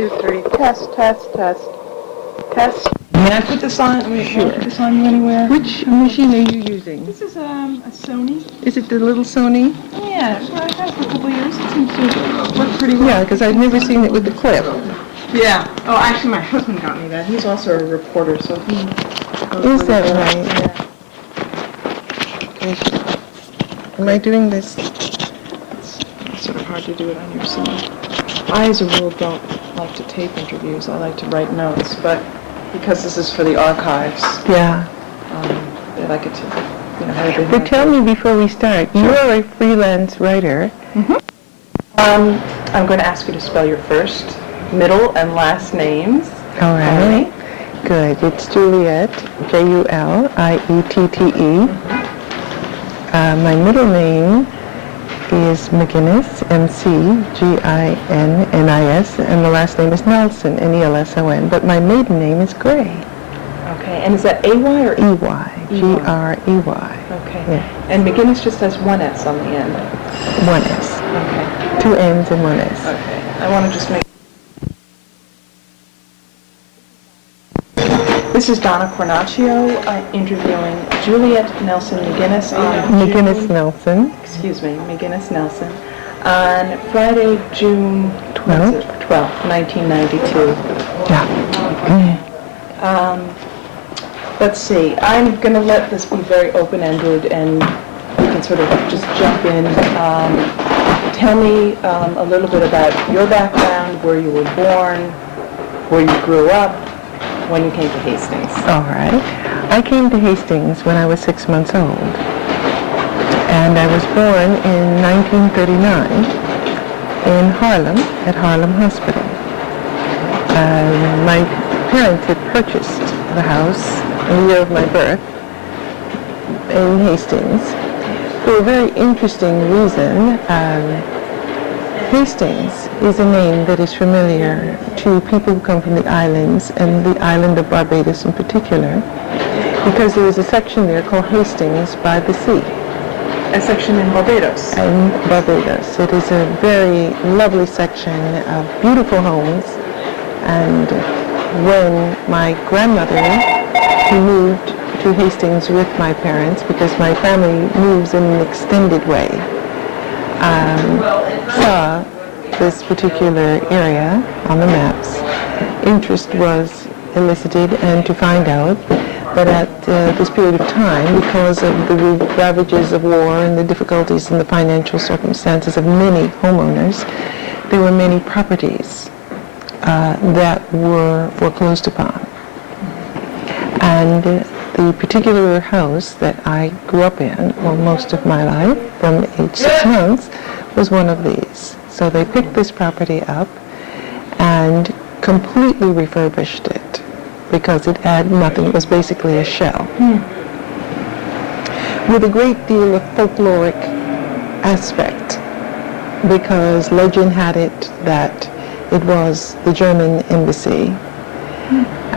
2, 3, test, test, test, test. May I put this on? May I put this on you anywhere? Which machine are you using? This is a Sony. Is it the little Sony? Yeah, well, I've had it for a couple of years. It seems to work pretty well. Yeah, because I've never seen it with the clip. Yeah. Oh, actually, my husband got me that. He's also a reporter, so he... Is that right? Yeah. Am I doing this? It's sort of hard to do it on your phone. I, as a rule, don't like to tape interviews. I like to write notes, but because this is for the archives, Yeah. they like it to, have everything. But tell me before we start, you're a freelance writer. Mm-hmm. I'm going to ask you to spell your first, middle, and last names. All right. Good. It's Juliette, Juliette. My middle name is McGinnis, McGinnis, and the last name is Nelson, Nelson, but my maiden name is Gray. Okay, and is that A-Y or E-Y, G-R-E-Y. Okay, Yeah. and McGinnis just has one S on the end. One S. Okay. 2 N's and 1 S. Okay, I want to just make... This is Donna Cornachio interviewing Juliette Nelson McGinnis on McGinnis Nelson. McGinnis Nelson, on Friday, June 12th, 1992. Yeah. Let's see, I'm going to let this be very open-ended and you can sort of just jump in. Tell me a little bit about your background, where you were born, where you grew up, when you came to Hastings. All right. I came to Hastings when I was 6 months old. And I was born in 1939 in Harlem, at Harlem Hospital. My parents had purchased the house in the year of my birth in Hastings for a very interesting reason. Hastings is a name that is familiar to people who come from the islands, and the island of Barbados in particular, because there is a section there called Hastings by the sea. A section in Barbados. In Barbados. It is a very lovely section of beautiful homes, and when my grandmother, who moved to Hastings with my parents, because my family moves in an extended way, saw this particular area on the maps, interest was elicited, and to find out that at this period of time, because of the ravages of war and the difficulties and the financial circumstances of many homeowners, there were many properties that were foreclosed upon. And the particular house that I grew up in, well, most of my life, from age 6 months, was one of these. So they picked this property up and completely refurbished it because it had nothing. It was basically a shell. With a great deal of folkloric aspect, because legend had it that it was the German embassy.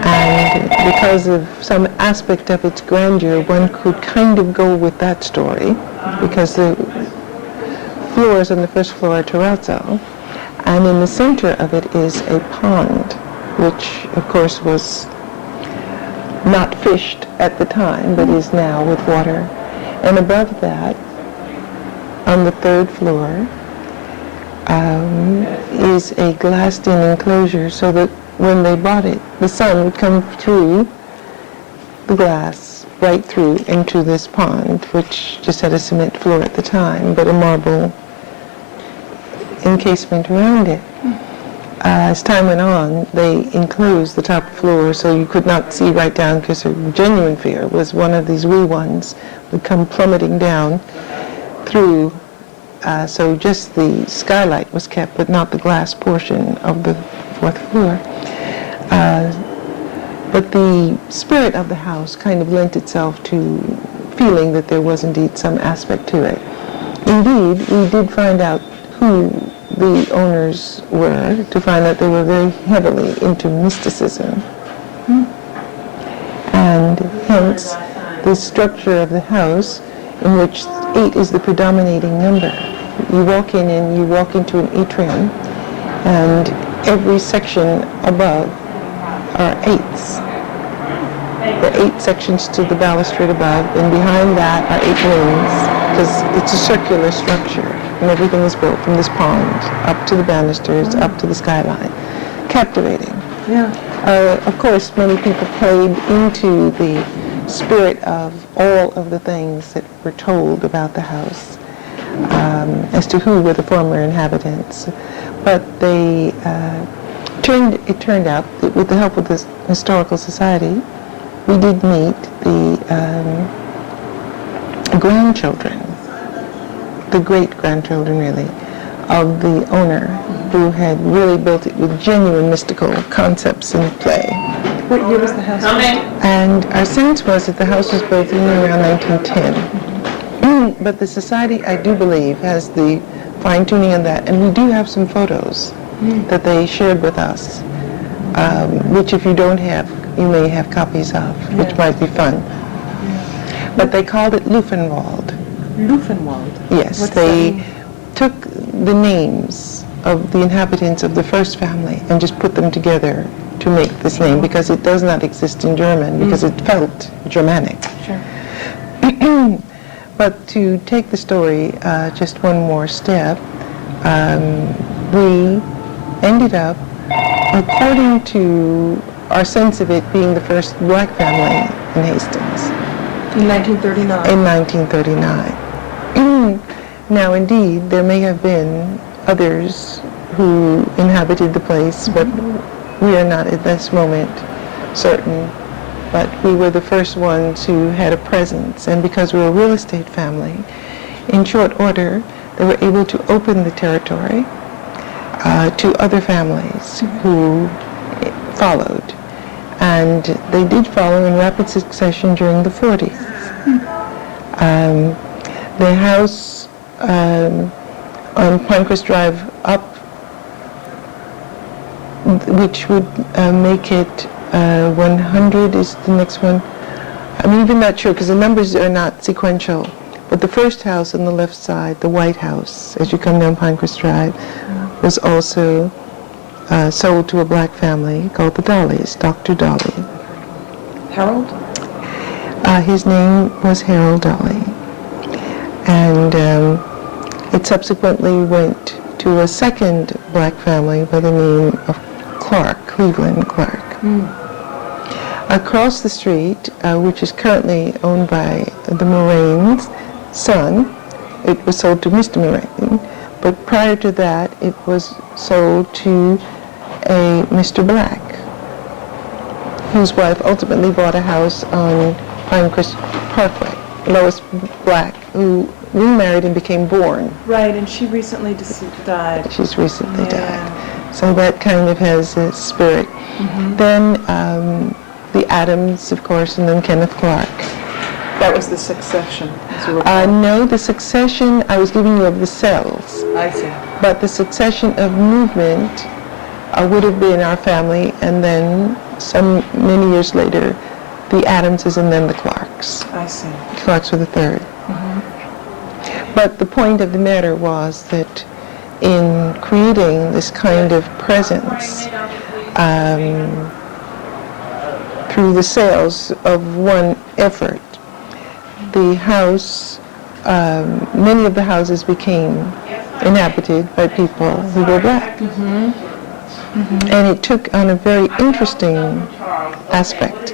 And because of some aspect of its grandeur, one could kind of go with that story, because the floors on the first floor are terrazzo, and in the center of it is a pond, which of course was not fished at the time, but is now with water. And above that, on the 3rd floor, is a glassed-in enclosure, so that when they bought it, the sun would come through the glass, right through into this pond, which just had a cement floor at the time, but a marble encasement around it. As time went on, they enclosed the top floor so you could not see right down, because her genuine fear was one of these wee ones would come plummeting down through. So just the skylight was kept, but not the glass portion of the 4th floor. But the spirit of the house kind of lent itself to feeling that there was indeed some aspect to it. Indeed, we did find out who the owners were, to find out they were very heavily into mysticism. And hence, the structure of the house, in which 8 is the predominating number. You walk in and you walk into an atrium, and every section above are eights. There are 8 sections to the balustrade above, and behind that are 8 wings, because it's a circular structure, and everything is built from this pond up to the banisters, up to the skyline. Captivating. Yeah. Of course, many people played into the spirit of all of the things that were told about the house as to who were the former inhabitants. But they it turned out that with the help of the Historical Society, we did meet the grandchildren, the great-grandchildren really, of the owner who had really built it with genuine mystical concepts in play. What year was the house built? And our sense was that the house was built in and around 1910. But the Society, I do believe, has the fine-tuning on that, and we do have some photos that they shared with us, which if you don't have, you may have copies of, which might be fun. But they called it Luffenwald. Luffenwald? Yes, What's they took the names of the inhabitants of the first family and just put them together to make this name, because it does not exist in German, because it felt Germanic. Sure. But to take the story just one more step, we ended up, according to our sense of it, being the first black family in Hastings. In 1939? In 1939. Now, indeed, there may have been others who inhabited the place, but we are not at this moment certain. But we were the first ones who had a presence, and because we're a real estate family, in short order, they were able to open the territory to other families who followed. And they did follow in rapid succession during the 40s. The house on Pinecrest Drive up, which would make it 100 is the next one. I'm even not sure because the numbers are not sequential. But the first house on the left side, the White House, as you come down Pinecrest Drive, was also sold to a black family called the Dolleys, Dr. Dolly. Harold? His name was Harold Dolly. And it subsequently went to a second black family by the name of Clark, Cleveland Clark. Across the street, which is currently owned by the Moraine's son, it was sold to Mr. Moraine, but prior to that, it was sold to a Mr. Black, whose wife ultimately bought a house on Pinecrest Parkway. Lois Black, who remarried and became born. Right, and she recently died. She's recently died. So that kind of has a spirit. Then the Adams, of course, and then Kenneth Clark. That was the succession, as you recall. No, the succession, I was giving you of the cells. I see. But the succession of movement would have been our family, and then many years later, the Adamses and then the Clarks. I see. The Clarks were the third. But the point of the matter was that in creating this kind of presence through the sales of one effort, the house, many of the houses became inhabited by people who were black. And it took on a very interesting aspect.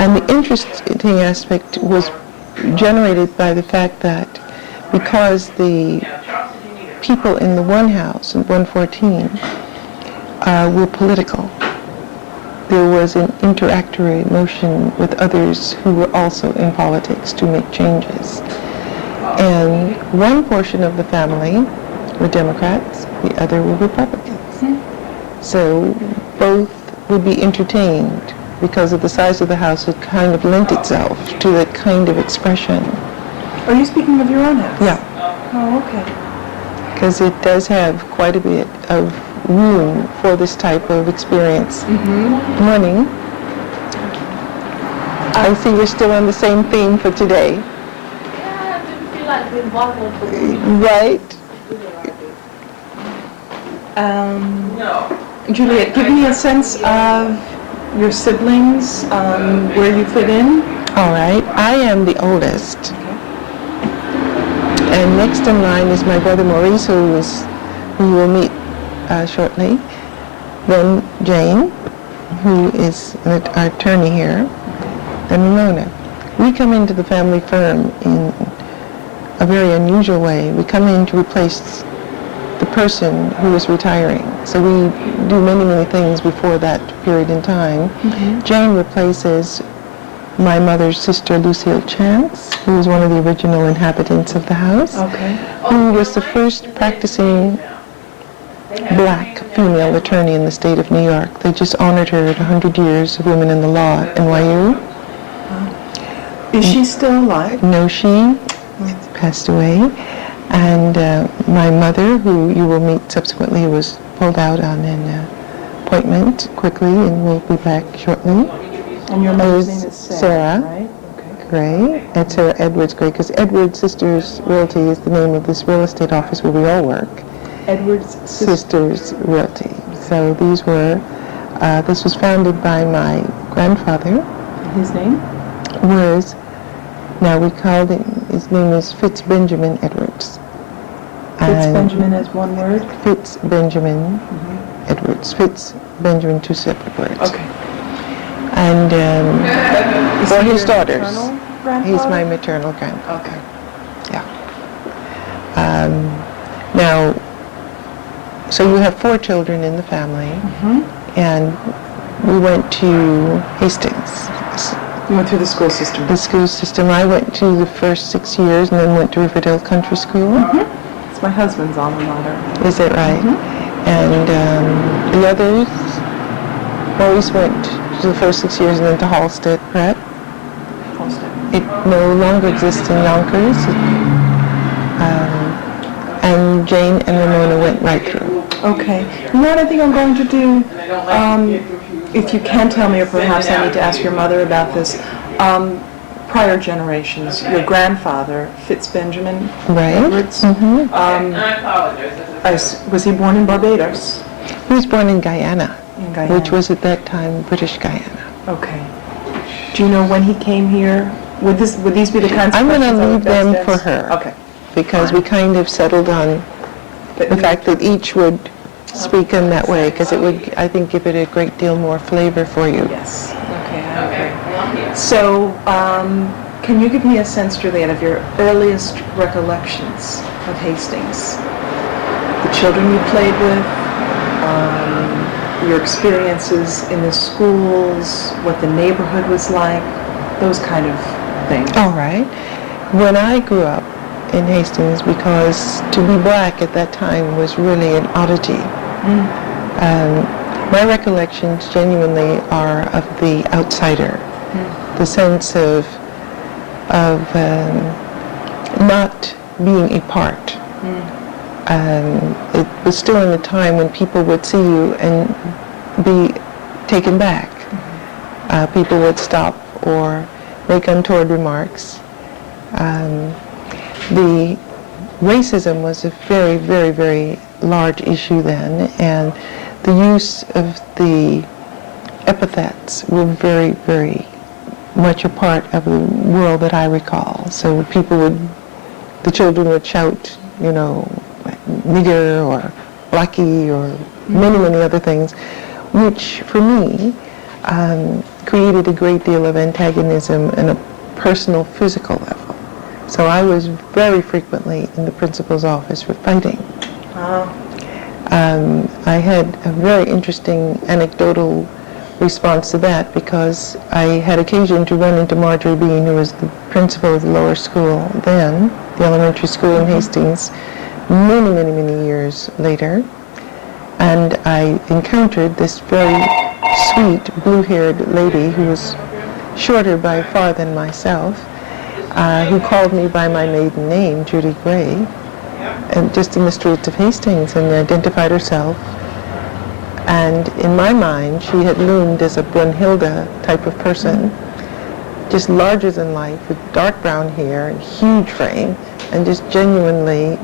And the interesting aspect was generated by the fact that because the people in the one house, in 114, were political, there was an interactory motion with others who were also in politics to make changes. And one portion of the family were Democrats, the other were Republicans. So both would be entertained because of the size of the house. It kind of lent itself to that kind of expression. Are you speaking of your own house? Yeah. Oh, okay. Because it does have quite a bit of room for this type of experience. Morning. I see you're still on the same theme for today. Yeah, I didn't feel like being bothered for Right? No. Juliette, give me a sense of your siblings, where you fit in. All right. I am the oldest. And next in line is my brother Maurice, who we will meet shortly. Then Jane, who is an attorney here. Then Ramona. We come into the family firm in a very unusual way. We come in to replace the person who is retiring. So we do many, many things before that period in time. Mm-hmm. Jane replaces my mother's sister, Lucille Chance, who was one of the original inhabitants of the house, Okay. who was the first practicing black female attorney in the state of New York. They just honored her at 100 years of women in the law at NYU. Is she still alive? No, she passed away. And my mother, who you will meet subsequently, was pulled out on an appointment quickly and will be back shortly. And your mother's name is Sarah, right? Okay. Gray, and Sarah Edwards Gray, because Edwards Sisters Realty is the name of this real estate office where we all work. Edwards Sisters Realty. So these were, this was founded by my grandfather. His name? Was, now we called him, his name is Fitz Benjamin Edwards. Fitz And Benjamin as one word? Fitz Benjamin Edwards. Fitz Benjamin, two separate words. Okay. And for his your daughters. maternal grandfather? He's my maternal grandfather. Okay. Yeah. Now, so you have 4 children in the family, and we went to Hastings, You went through the school system? the school system. I went to the first 6 years and then went to Riverdale Country School. It's my husband's alma mater. Is that right? And the others, Maurice went to the first 6 years and then to Halstead Prep. It no longer exists in Yonkers. And Jane and Ramona went right through. Okay. You know what I think I'm going to do? If you can tell me, or perhaps I need to ask your mother about this. Prior generations, your grandfather, Fitz Benjamin Right. Edwards, was he born in Barbados? He was born in Guyana, In Guyana. which was at that time British Guyana. Okay. Do you know when he came here? Would these be the kinds of I'm going questions to I leave would best them ask? for her. Okay. Because we kind of settled on the fact that each would speak in that way, because it would, I think, give it a great deal more flavor for you. Yes. Okay, I agree. So, can you give me a sense, Juliette, of your earliest recollections of Hastings? The children you played with, your experiences in the schools, what the neighborhood was like, those kind of things. All right. When I grew up in Hastings, because to be black at that time was really an oddity. My recollections genuinely are of the outsider, the sense of not being a part. It was still in a time when people would see you and be taken back. People would stop or make untoward remarks. The racism was a very, very, very large issue then, and the use of the epithets were very, very much a part of the world that I recall. So the children would shout, you know, nigger or blackie or many, many other things, which for me created a great deal of antagonism in a personal, physical level. So I was very frequently in the principal's office for fighting. I had a very interesting anecdotal response to that because I had occasion to run into Marjorie Bean, who was the principal of the lower school then, the elementary school in Hastings, many, many, many years later. And I encountered this very sweet, blue-haired lady who was shorter by far than myself, who called me by my maiden name, Judy Gray, and just in the streets of Hastings, and identified herself. And in my mind, she had loomed as a Brunhilde type of person, just larger than life, with dark brown hair and huge frame, and just genuinely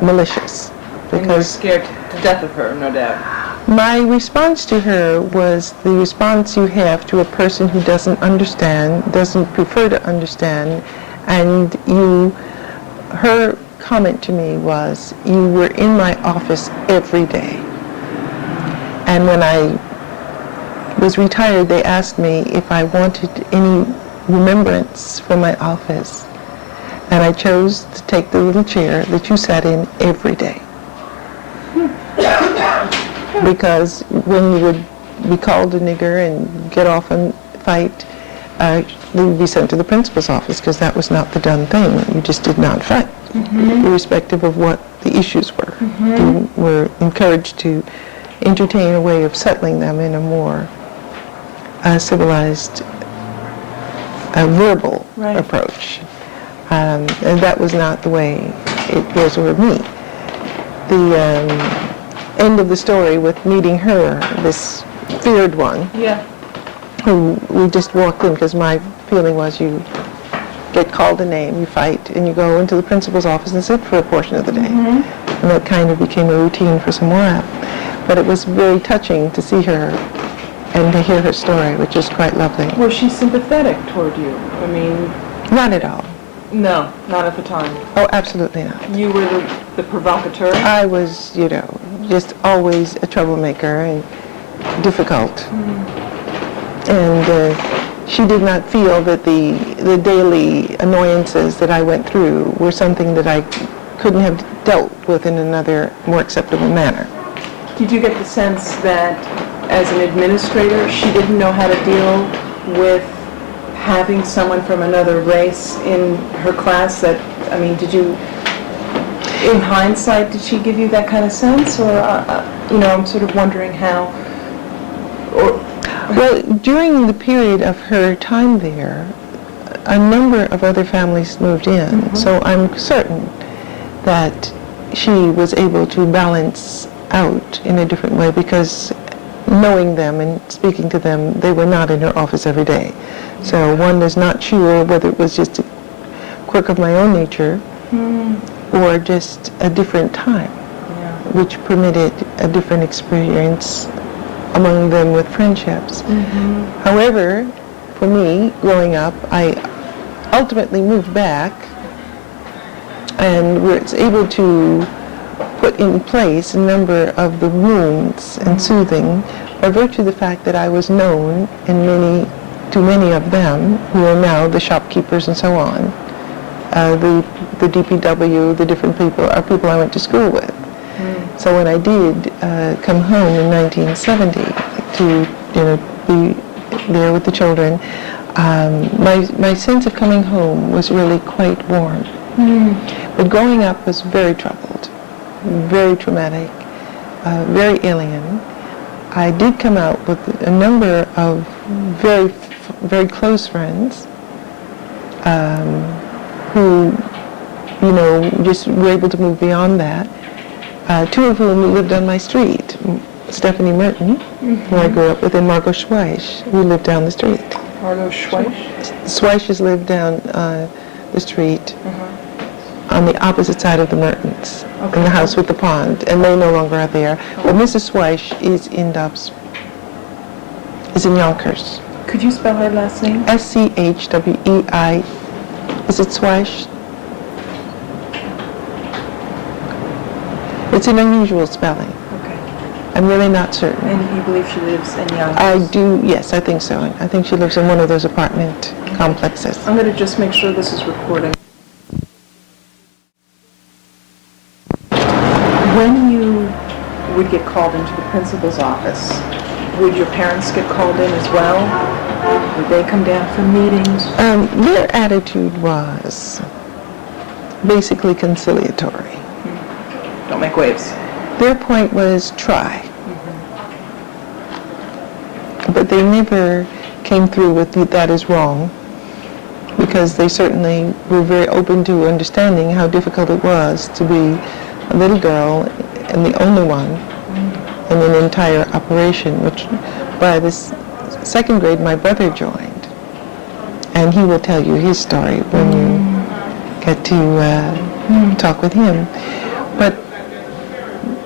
malicious. And you were scared to death of her, no doubt. My response to her was the response you have to a person who doesn't understand, doesn't prefer to understand, and her comment to me was, you were in my office every day. And when I was retired, they asked me if I wanted any remembrance from my office. And I chose to take the little chair that you sat in every day. Because when you would be called a nigger and get off and fight, they would be sent to the principal's office because that was not the done thing. You just did not fight, irrespective of what the issues were. You were encouraged to entertain a way of settling them in a more civilized, verbal approach. And that was not the way it was with me. The end of the story with meeting her, this feared one, who we just walked in because my feeling was you get called a name, you fight, and you go into the principal's office and sit for a portion of the day. And that kind of became a routine for some while. But it was very touching to see her and to hear her story, which is quite lovely. Was she sympathetic toward you? I mean... Not at all. No, not at the time. Oh, absolutely not. You were the provocateur? I was, just always a troublemaker and difficult. And she did not feel that the daily annoyances that I went through were something that I couldn't have dealt with in another, more acceptable manner. Did you get the sense that, as an administrator, she didn't know how to deal with having someone from another race in her class? In hindsight, did she give you that kind of sense? Or, I'm sort of wondering how... Well, during the period of her time there, a number of other families moved in, so I'm certain that she was able to balance out in a different way because knowing them and speaking to them, they were not in her office every day. So one is not sure whether it was just a quirk of my own nature or just a different time, which permitted a different experience among them with friendships. However, for me, growing up, I ultimately moved back and was able to put in place a number of the wounds and soothing by virtue of the fact that I was known to many of them who are now the shopkeepers and so on. The DPW, the different people are people I went to school with. So when I did come home in 1970 to be there with the children, my sense of coming home was really quite warm. But growing up was very troubled, very traumatic, very alien. I did come out with a number of very, very close friends who, just were able to move beyond that. Two of whom lived on my street. Stephanie Merton, who I grew up with, and Margot Schweich, who lived down the street. Margot Schweich? Schweiches lived down the street on the opposite side of the Mertons, in the house with the pond, and they no longer are there. But Mrs. Schweich is in Yonkers. Could you spell her last name? S-C-H-W-E-I. Is it Schweich? It's an unusual spelling. Okay. I'm really not certain. And you believe she lives in Yonkers? I do, yes, I think so. I think she lives in one of those apartment complexes. I'm going to just make sure this is recording. When you would get called into the principal's office, would your parents get called in as well? Would they come down for meetings? Their attitude was basically conciliatory. Don't make waves. Their point was try. But they never came through with that is wrong, because they certainly were very open to understanding how difficult it was to be a little girl and the only one in an entire operation, which by this second grade my brother joined. And he will tell you his story when you get to talk with him. But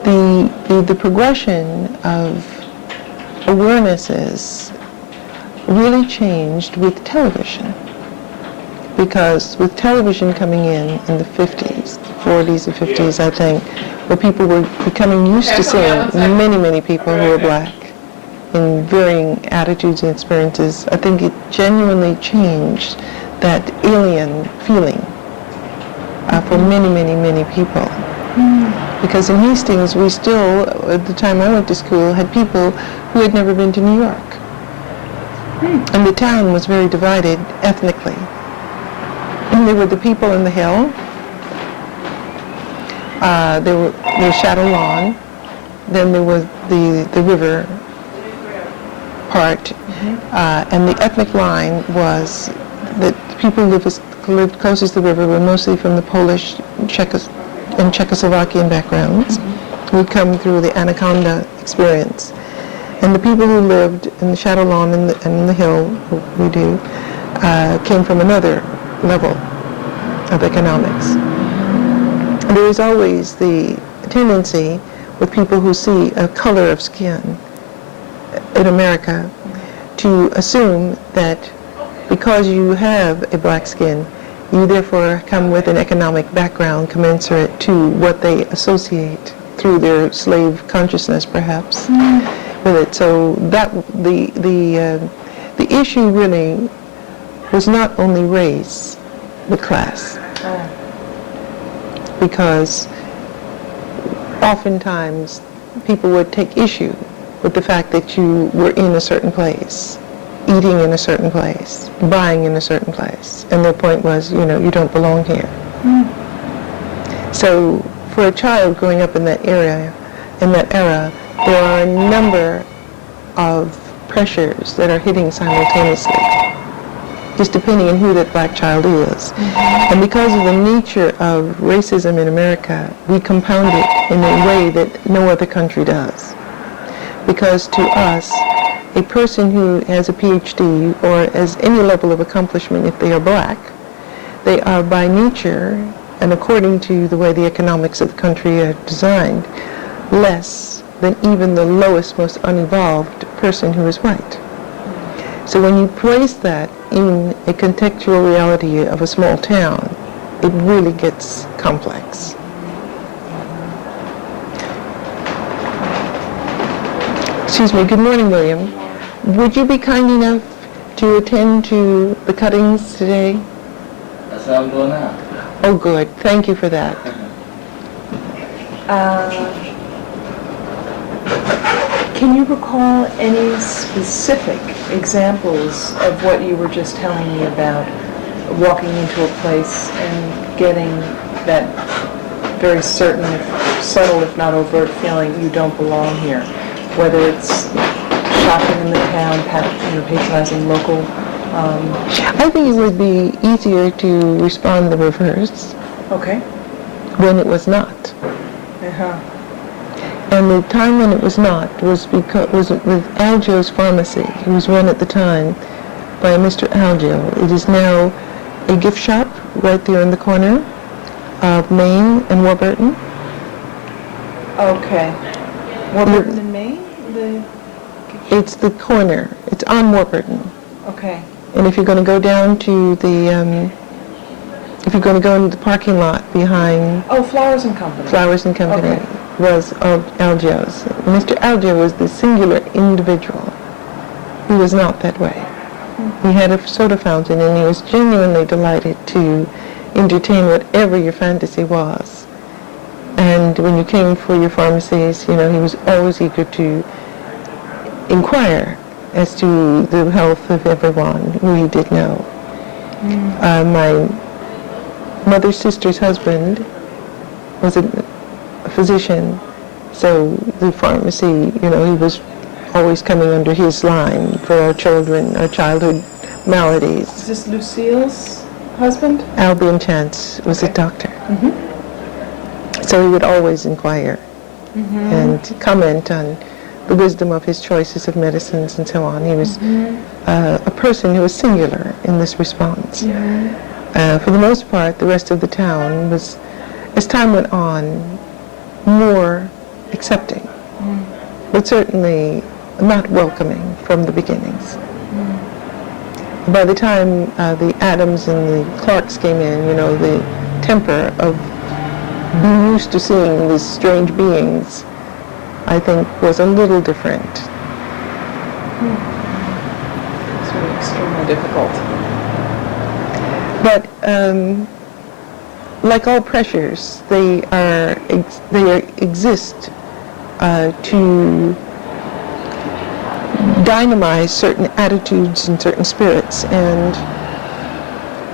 the the progression of awarenesses really changed with television. Because with television coming in the 50s, 40s and 50s, I think, where people were becoming used to seeing many, many people who were black in varying attitudes and experiences, I think it genuinely changed that alien feeling for many, many, many people. Because in Hastings, we still, at the time I went to school, had people who had never been to New York. And the town was very divided ethnically. And there were the people in the hill. There was Shadow Lawn. Then there was the river part. And the ethnic line was that the people who lived closest to the river were mostly from the Polish and Czechoslovakian backgrounds. We'd come through the Anaconda experience. And the people who lived in the Shadow Lawn and the hill, we do, came from another level of economics. And there is always the tendency with people who see a color of skin in America to assume that because you have a black skin, you therefore come with an economic background commensurate to what they associate through their slave consciousness, perhaps, with it. So that the issue really was not only race, but class. Because oftentimes people would take issue with the fact that you were in a certain place, eating in a certain place, buying in a certain place, and their point was, you don't belong here. So for a child growing up in that era, there are a number of pressures that are hitting simultaneously, just depending on who that black child is. And because of the nature of racism in America, we compound it in a way that no other country does. Because to us, a person who has a PhD or has any level of accomplishment, if they are black, they are by nature, and according to the way the economics of the country are designed, less than even the lowest, most unevolved person who is white. So when you place that in a contextual reality of a small town, it really gets complex. Excuse me, good morning, William. Would you be kind enough to attend to the cuttings today? That's what I'm doing now. Oh, good. Thank you for that. Can you recall any specific examples of what you were just telling me about walking into a place and getting that very certain, subtle, if not overt feeling you don't belong here? Whether it's shopping in the town, patronizing local. I think it would be easier to respond the reverse. Okay. When it was not. And the time when it was not was with Aljo's Pharmacy. It was run at the time by Mr. Aljo. It is now a gift shop right there in the corner of Main and Warburton. Okay. Warburton in Maine? It's the corner. It's on Warburton. Okay. And if you're going to go down to the, if you're going to go into the parking lot behind Oh, Flowers and Company. Flowers and Company, Okay. was Aljo's. Mr. Aljo was the singular individual. He was not that way. He had a soda fountain, and he was genuinely delighted to entertain whatever your fantasy was. And when you came for your pharmacies, he was always eager to inquire as to the health of everyone who he did know. My mother's sister's husband was a physician, so the pharmacy, he was always coming under his line for our children, our childhood maladies. Is this Lucille's husband? Albion Chance was a doctor. So he would always inquire and comment on the wisdom of his choices of medicines and so on. He was a person who was singular in this response. For the most part, the rest of the town was, as time went on, more accepting, but certainly not welcoming from the beginnings. By the time the Adams and the Clarks came in, you know, the temper of being used to seeing these strange beings, I think, was a little different. It's really extremely difficult. But like all pressures, they exist to dynamize certain attitudes and certain spirits, and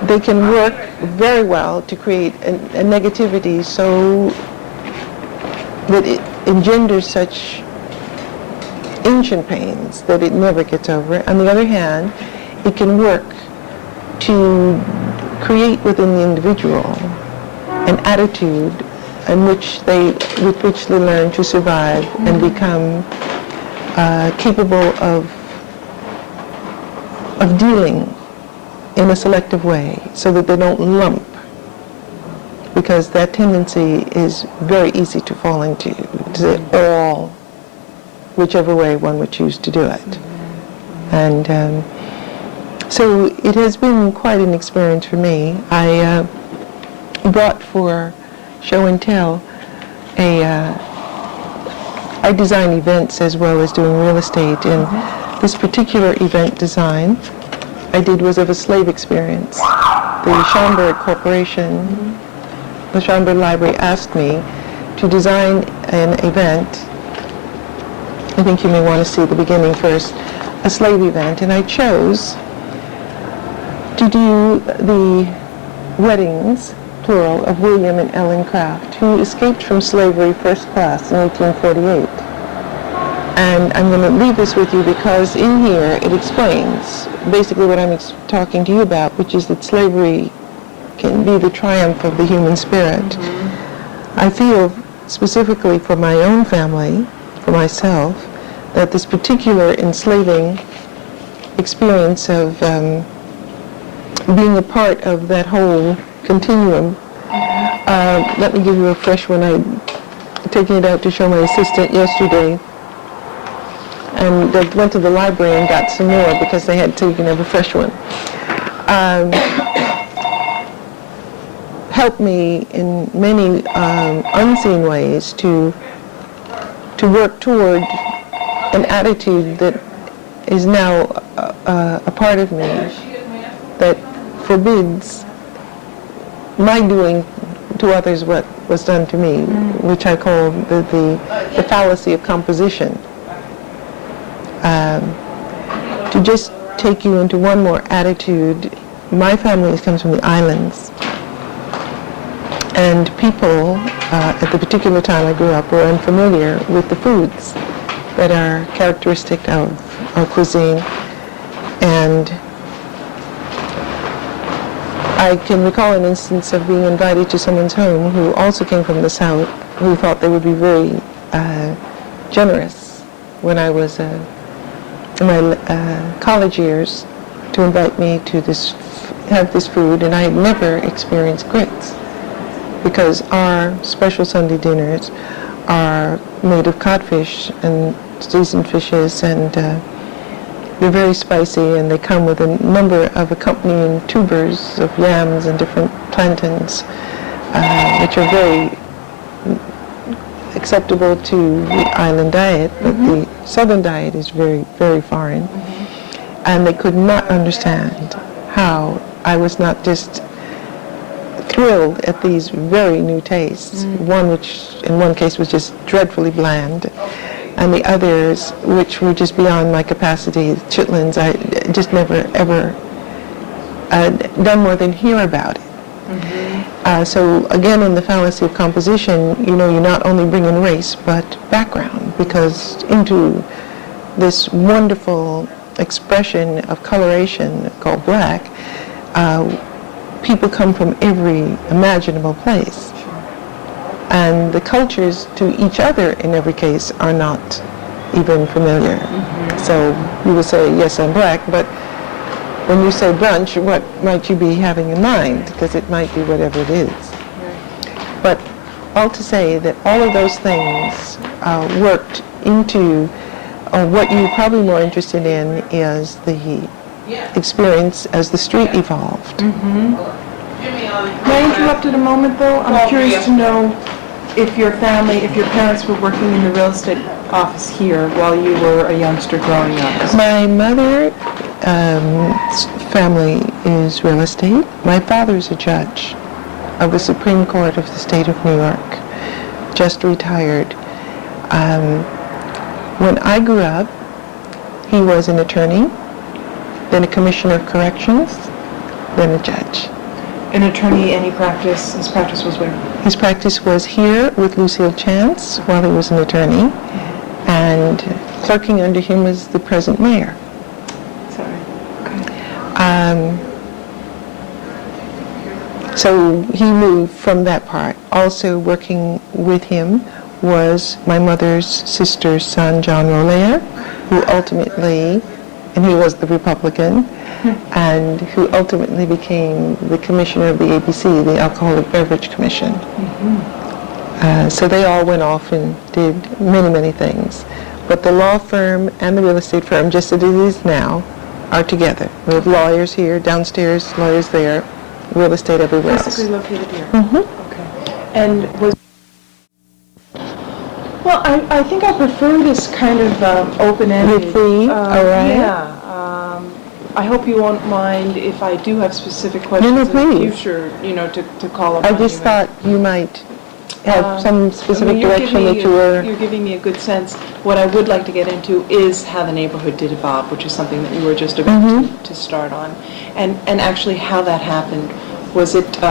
they can work very well to create a negativity so that it engenders such ancient pains that it never gets over. On the other hand, it can work to create within the individual an attitude with which they learn to survive and become capable of dealing in a selective way, so that they don't lump, because that tendency is very easy to fall into, all, whichever way one would choose to do it. And so it has been quite an experience for me. I brought for show and tell I design events as well as doing real estate, and this particular event design I did was of a slave experience. The Schomburg Corporation, the Schomburg Library asked me to design an event. I think you may want to see the beginning first, a slave event, and I chose to do the weddings, plural, of William and Ellen Craft, who escaped from slavery first class in 1848. And I'm going to leave this with you because in here it explains basically what I'm talking to you about, which is that slavery can be the triumph of the human spirit. I feel specifically for my own family, for myself, that this particular enslaving experience of being a part of that whole continuum. Let me give you a fresh one. I'm taking it out to show my assistant yesterday, and I went to the library and got some more because they had taken a fresh one. Helped me in many unseen ways to work toward an attitude that is now a part of me that forbids my doing to others what was done to me, which I call the fallacy of composition. To just take you into one more attitude, my family comes from the islands, and people at the particular time I grew up were unfamiliar with the foods that are characteristic of our cuisine. And I can recall an instance of being invited to someone's home who also came from the South, who thought they would be very generous when I was in my college years, to invite me to have this food, and I had never experienced grits, because our special Sunday dinners are made of codfish and seasoned fishes, and they're very spicy, and they come with a number of accompanying tubers of yams and different plantains, which are very acceptable to the island diet, but the southern diet is very, very foreign. And they could not understand how I was not just thrilled at these very new tastes, one which in one case was just dreadfully bland, and the others which were just beyond my capacity. Chitlins, I just never ever done more than hear about it. So again, in the fallacy of composition, you know, you not only bring in race but background, because into this wonderful expression of coloration called black, people come from every imaginable place. And the cultures to each other in every case are not even familiar. So you will say, yes, I'm black, but when you say brunch, what might you be having in mind? Because it might be whatever it is. But all to say that all of those things worked into what you're probably more interested in is the experience as the street evolved. May I interrupt at a moment, though? I'm curious to know if your parents were working in the real estate office here while you were a youngster growing up. My mother's family is real estate. My father is a judge of the Supreme Court of the state of New York, just retired. When I grew up, he was an attorney, then a commissioner of corrections, then a judge. An attorney, any practice? His practice was where? His practice was here with Lucille Chance while he was an attorney, and clerking under him was the present mayor. Sorry. Okay. So he moved from that part. Also working with him was my mother's sister's son, John Rollaire, who ultimately, and he was the Republican, and who ultimately became the commissioner of the ABC, the Alcoholic Beverage Commission. So they all went off and did many, many things. But the law firm and the real estate firm, just as it is now, are together. We have lawyers here, downstairs, lawyers there, real estate everywhere else. Basically located here? Okay. And was... Well, I think I prefer this kind of open-ended... You're free, all right. Yeah. I hope you won't mind if I do have specific questions No, in the please. future, to call up I on just you. thought you might have some specific you're direction that you You're were... giving me a good sense. What I would like to get into is how the neighborhood did evolve, which is something that you were just about to start on. And actually how that happened. Was it,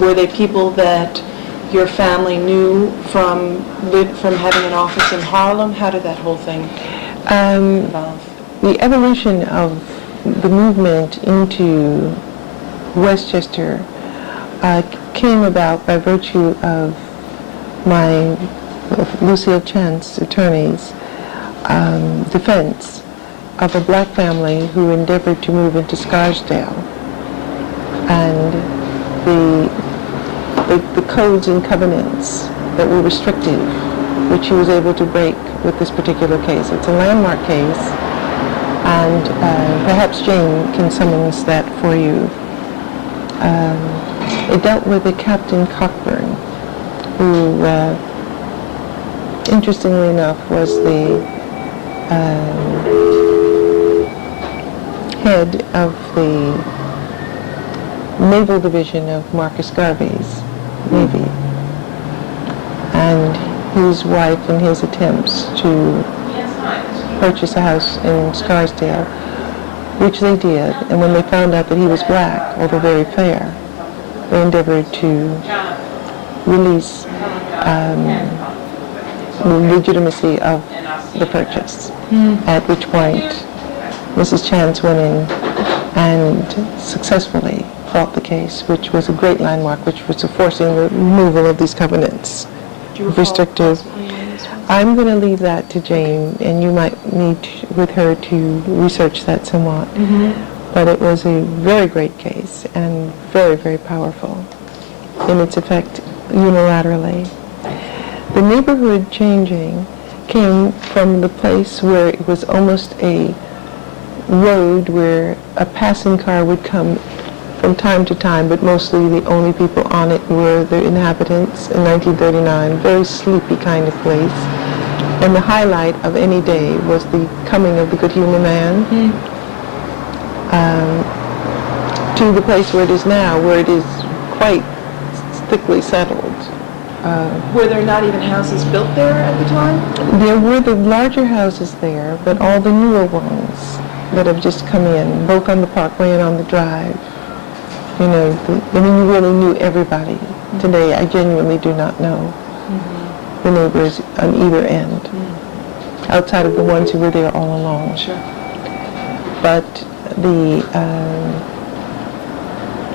were they people that your family knew from having an office in Harlem? How did that whole thing evolve? The evolution of the movement into Westchester came about by virtue of my Lucille Chance attorney's defense of a black family who endeavored to move into Scarsdale, and the codes and covenants that were restrictive, which he was able to break with this particular case. It's a landmark case, and perhaps Jane can summons that for you. It dealt with a Captain Cockburn, who, interestingly enough, was the head of the Naval Division of Marcus Garvey's Navy, and his wife in his attempts to purchase a house in Scarsdale, which they did, and when they found out that he was black, although very fair, they endeavored to release the legitimacy of the purchase, at which point Mrs. Chance went in and successfully fought the case, which was a great landmark, which was forcing the removal of these covenants. Restrictive. I'm going to leave that to Jane, and you might need with her to research that somewhat. But it was a very great case and very, very powerful in its effect unilaterally. The neighborhood changing came from the place where it was almost a road where a passing car would come from time to time, but mostly the only people on it were the inhabitants in 1939. Very sleepy kind of place. And the highlight of any day was the coming of the good human man to the place where it is now, where it is quite thickly settled. Were there not even houses built there at the time? There were the larger houses there, but all the newer ones that have just come in, both on the Parkway and on the Drive. You know, you really knew everybody. Today, I genuinely do not know the neighbors on either end, outside of the ones who were there all along. Sure. But the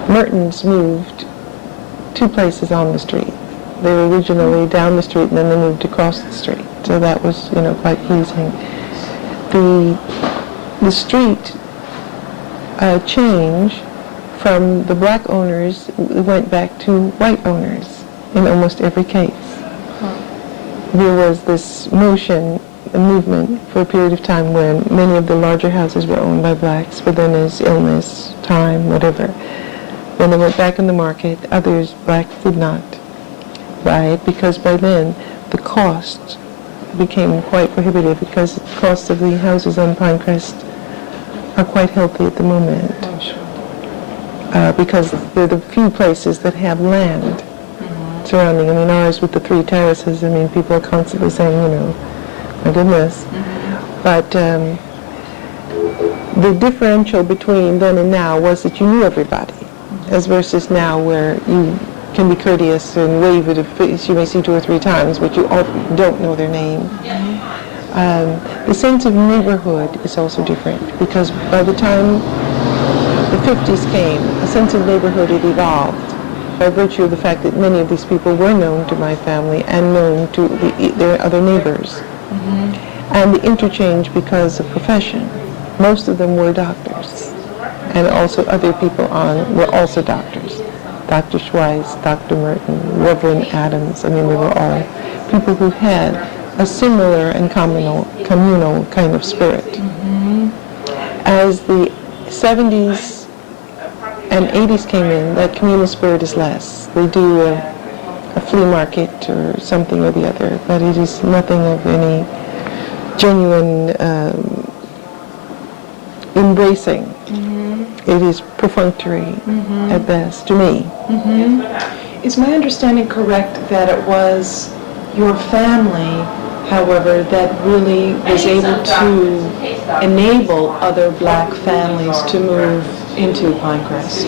Mertens moved two places on the street. They were originally down the street, and then they moved across the street. So that was, quite pleasing. The street change from the black owners went back to white owners in almost every case. There was this a movement for a period of time when many of the larger houses were owned by blacks, but then as illness, time, whatever, when they went back in the market, others, blacks, did not buy it because by then the cost became quite prohibitive because the costs of the houses on Pinecrest are quite healthy at the moment. Because they're the few places that have land surrounding. I mean, ours with the 3 terraces, I mean, people are constantly saying, my goodness. But the differential between then and now was that you knew everybody, as versus now where you can be courteous and wave at a face you may see 2 or 3 times, but you don't know their name. The sense of neighborhood is also different because by the time the 50s came, a sense of neighborhood had evolved by virtue of the fact that many of these people were known to my family and known to their other neighbors. And the interchange because of profession. Most of them were doctors. And also other people were also doctors. Dr. Schweiss, Dr. Merton, Reverend Adams. I mean, they were all people who had a similar and communal kind of spirit. As the 70s and 80s came in, that communal spirit is less. They do a flea market or something or the other, but it is nothing of any genuine embracing. It is perfunctory at best to me. Is my understanding correct that it was your family, however, that really was able to enable other black families to move into Pinecrest?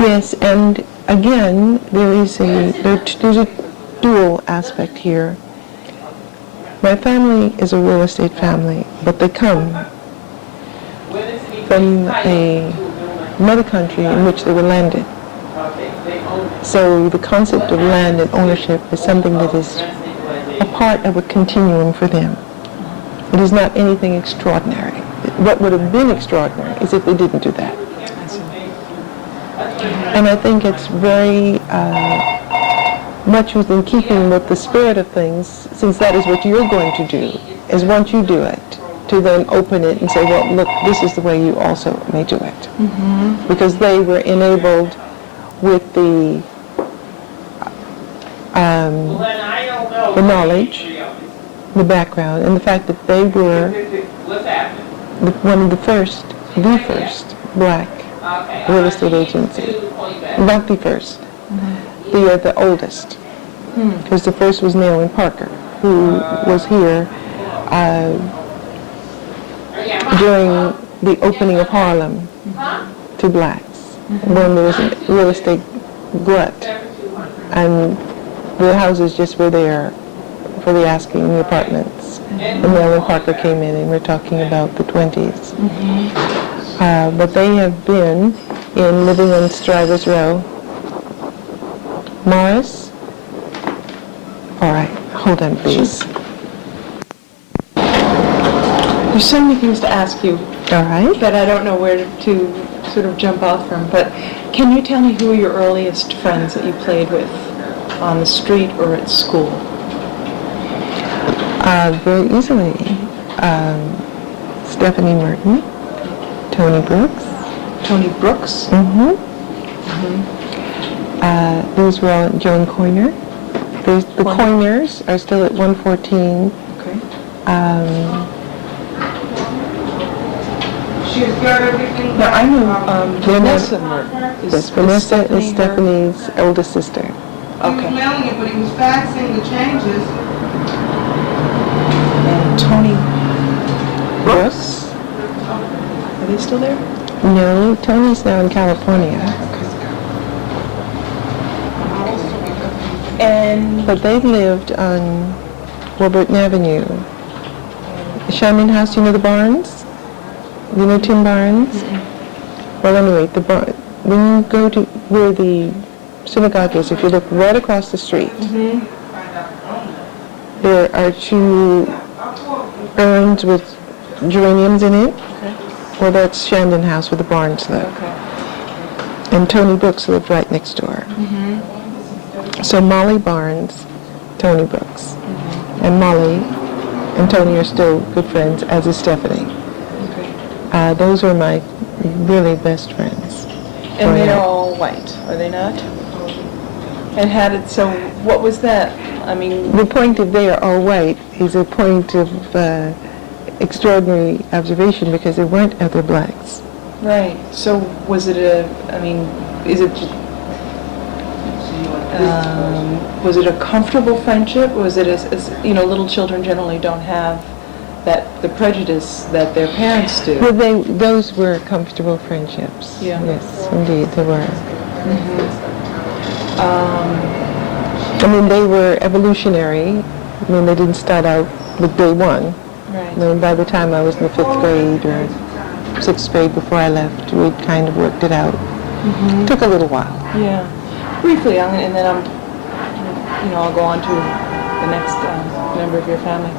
Yes, and again, there's a dual aspect here. My family is a real estate family, but they come from a mother country in which they were landed. So the concept of land and ownership is something that is a part of a continuum for them. It is not anything extraordinary. What would have been extraordinary is if they didn't do that. And I think it's very much within keeping with the spirit of things, since that is what you're going to do, is once you do it, to then open it and say, well, look, this is the way you also may do it. Because they were enabled with the knowledge, the background, and the fact that they were one of the first black real estate agency. Not the first. The oldest. Because the first was Nayland Parker, who was here during the opening of Harlem to blacks, when there was a real estate glut, and the houses just were there for the asking, the apartments. And Nayland Parker came in, and we're talking about the 20s. But they have been living on Strivers Row. Morris? All right, hold on, please. There's so many things to ask you. All right. That I don't know where to sort of jump off from, but can you tell me who are your earliest friends that you played with on the street or at school? Very easily. Stephanie Merton, Tony Brooks. Tony Brooks? Those were all Joan Coiner. The Coiners are still at 114. Okay. Now, I know Vanessa Merton. Yes, Vanessa is Stephanie's oldest sister. Okay. He was mailing it, but he was faxing the changes. And Tony Brooks? Are they still there? No, Tony's now in California. But they lived on Warburton Avenue. Sherman House, you know the Barnes? You know Tim Barnes? Well, anyway, when you go to where the synagogue is, if you look right across the street, there are 2 urns with geraniums in it. Well, that's Shandon House where the Barnes live. And Tony Brooks lived right next door. So Molly Barnes, Tony Brooks. And Molly and Tony are still good friends, as is Stephanie. Okay. Those were my really best friends. And they're all white, are they not? And so what was that? I mean, The point of they are all white is a point of extraordinary observation because there weren't other blacks. right. So was it was it a comfortable friendship? Was it little children generally don't have the prejudice that their parents do? Well, those were comfortable friendships. Yeah. Yes, indeed, they were. Mm-hmm. I mean, they were evolutionary. I mean, they didn't start out with day one. Right. I mean, by the time I was in the 5th grade or 6th grade before I left, we'd kind of worked it out. Mm-hmm. Took a little while. Yeah. Briefly, and then I'll go on to the next member of your family.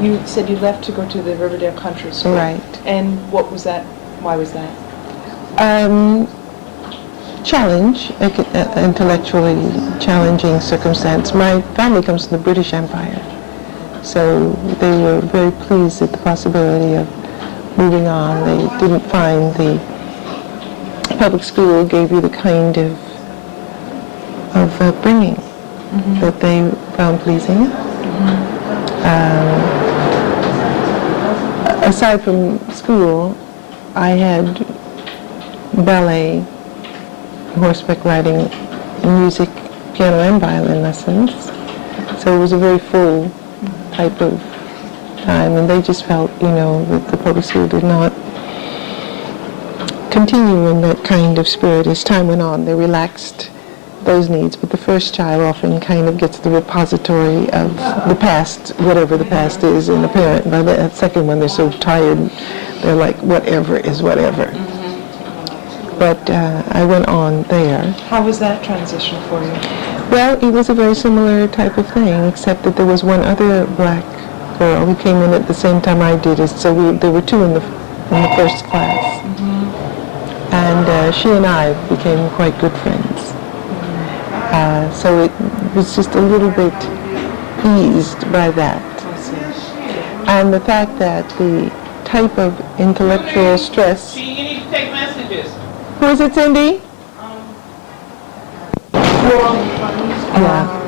You said you left to go to the Riverdale Country School. Right. And what was that? Why was that? Challenge, intellectually challenging circumstance. My family comes from the British Empire, so they were very pleased at the possibility of moving on. They didn't find the public school gave you the kind of upbringing that they found pleasing. Aside from school, I had ballet, horseback riding, music, piano and violin lessons. So it was a very full type of time, and they just felt, that the public school did not continue in that kind of spirit. As time went on, they relaxed those needs, but the first child often kind of gets the repository of the past, whatever the past is, in a parent. By the second one, they're so tired, they're like, whatever is whatever. But I went on there. How was that transition for you? Well, it was a very similar type of thing, except that there was one other black girl who came in at the same time I did. So there were two in the first class. And she and I became quite good friends. So it was just a little bit eased by that. And the fact that the type of intellectual stress... You need to take messages. Who is it, Cindy? Yeah.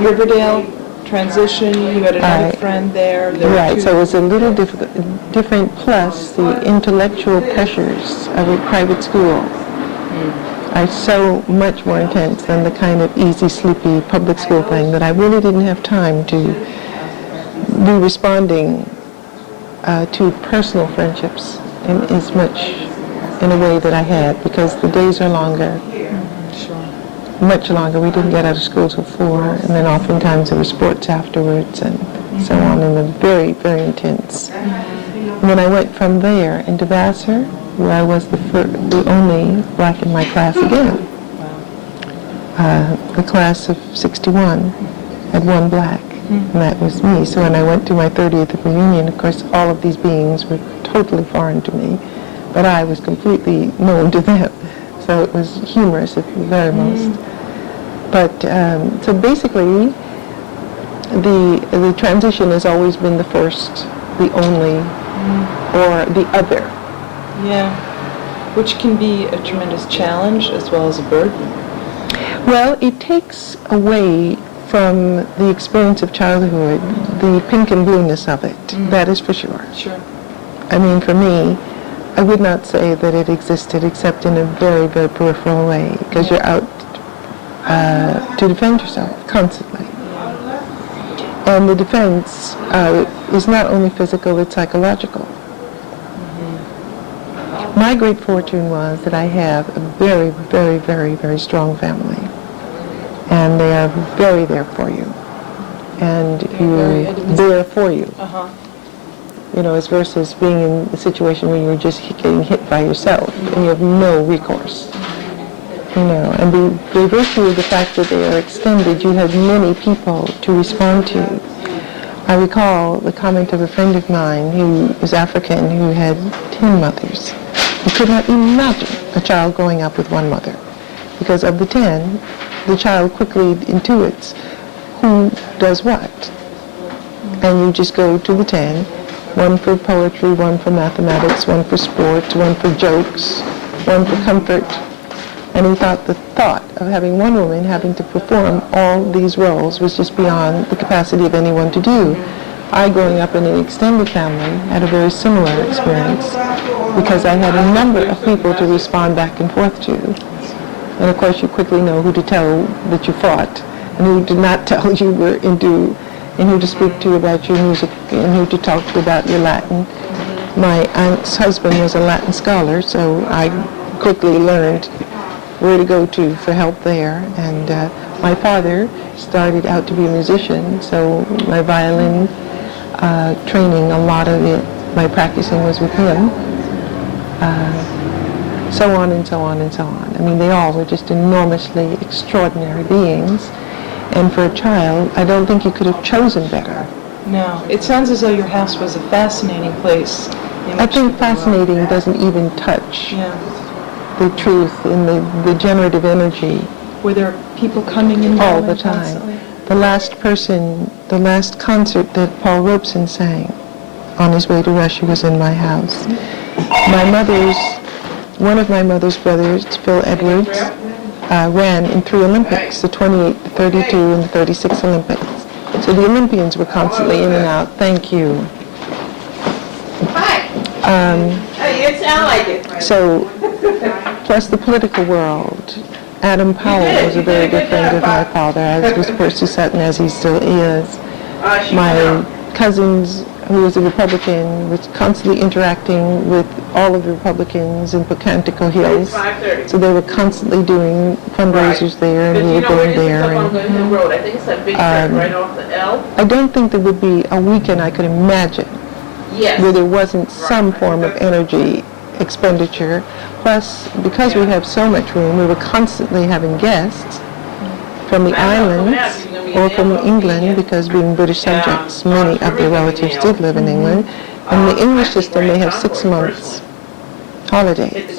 Riverdale transition, you had another Right. friend there. There were Right, two- so it was a little different, plus the intellectual pressures of a private school are so much more intense than the kind of easy, sleepy public school thing that I really didn't have time to be responding to personal friendships in as much in a way that I had, because the days are longer, much longer. We didn't get out of school till 4, and then oftentimes there were sports afterwards and so on, and they're very, very intense. And then I went from there into Vassar, where I was the only black in my class again. The class of 61 had one black, and that was me. So when I went to my 30th reunion, of course, all of these beings were totally foreign to me, but I was completely known to them. So it was humorous at the very most. But so basically, the transition has always been the first, the only, or the other. Yeah, which can be a tremendous challenge as well as a burden. Well, it takes away from the experience of childhood the pink and blueness of it. That is for sure. Sure. I mean, for me, I would not say that it existed except in a very, very peripheral way, because you're out to defend yourself constantly. And the defense is not only physical, it's psychological. My great fortune was that I have a very, very, very, very strong family. And they are very there for you. And you're there for you. As versus being in a situation where you're just getting hit by yourself and you have no recourse. And the virtue of the fact that they are extended, you have many people to respond to. I recall the comment of a friend of mine who was African, who had 10 mothers. He could not imagine a child growing up with one mother. because of the 10, the child quickly intuits who does what. And you just go to the 10, one for poetry, one for mathematics, one for sports, one for jokes, one for comfort. And he thought the thought of having one woman having to perform all these roles was just beyond the capacity of anyone to do. I, growing up in an extended family, had a very similar experience because I had a number of people to respond back and forth to. And of course you quickly know who to tell that you fought and who to not tell you were into, and who to speak to about your music and who to talk to about your Latin. My aunt's husband was a Latin scholar, so I quickly learned where to go to for help there. And my father started out to be a musician, so my violin training, a lot of it, my practicing was with him. So on and so on and so on. I mean, they all were just enormously extraordinary beings. And for a child, I don't think you could have chosen better. No, it sounds as though your house was a fascinating place. I think fascinating doesn't even touch the truth and the generative energy. Were there people coming in all the constantly? time? The last concert that Paul Robeson sang on his way to Russia was in my house. One of my mother's brothers, Phil Edwards, ran in 3 Olympics, the 28, the 32, and the 36 Olympics. So the Olympians were constantly in and out. Thank you. Hi. You sound like it. So, plus the political world. Adam Powell was a very good friend of my father, as was Percy Sutton, as he still is. My cousins, who was a Republican, was constantly interacting with all of the Republicans in Pocantico Hills. So they were constantly doing fundraisers there, and we were going there. I think it's that big right off the L. I don't think there would be a weekend I could imagine where there wasn't some form of energy expenditure. Plus, because we have so much room, we were constantly having guests from the islands or from England, because being British subjects, many of their relatives did live in England. In the English system, they have 6 months holidays.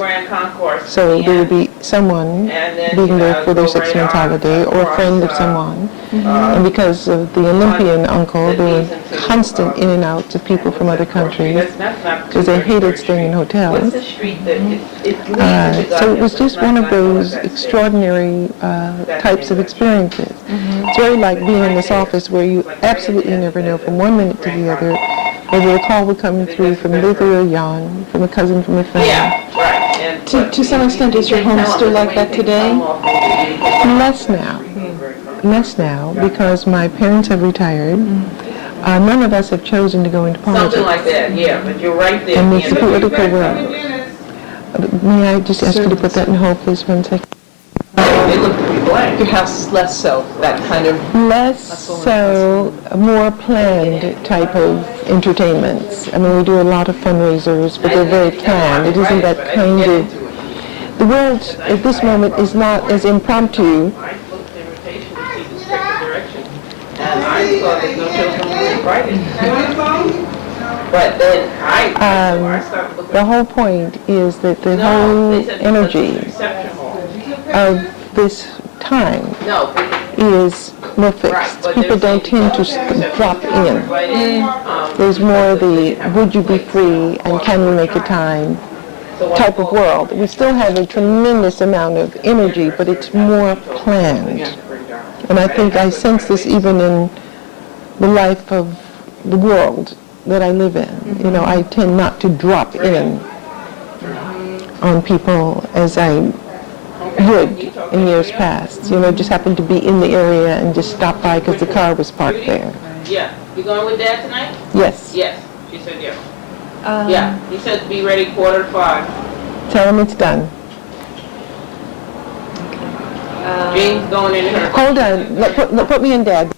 So there would be someone being there for their 6-month holiday, or a friend of someone. And because of the Olympian uncle, there were constant in and outs of people from other countries, because they hated staying in hotels. So it was just one of those extraordinary types of experiences. It's very like being in this office where you absolutely never know from one minute to the other whether a call would come through from Luther or Jan, from a cousin, from a friend. To some extent, is your home still like that today? Less now, because my parents have retired. None of us have chosen to go into politics. Something like that, yeah, but you're right there. And it's the political world. May I just ask you to put that in hold, please, 1 second? They look to be blank. Your house is less so, that kind of... Less so, more planned type of entertainments. I mean, we do a lot of fundraisers, but they're very planned. It isn't that kind of... The world at this moment is not as impromptu. I looked at the invitation to see the second direction, and I saw there's no children were invited. But then I started looking. The whole point is that the whole energy of this time is more fixed. People don't tend to drop in. There's more the would you be free and can you make a time type of world. We still have a tremendous amount of energy, but it's more planned. And I think I sense this even in the life of the world that I live in. You know, I tend not to drop in on people as I would in years past. You know, just happen to be in the area and just stop by because the car was parked there. Yeah. You going with Dad tonight? Yes. Yes. She said yes. Yeah. He said be ready 4:45. Tell him it's done. Jane's going in her. Hold on. Put me in, Dad.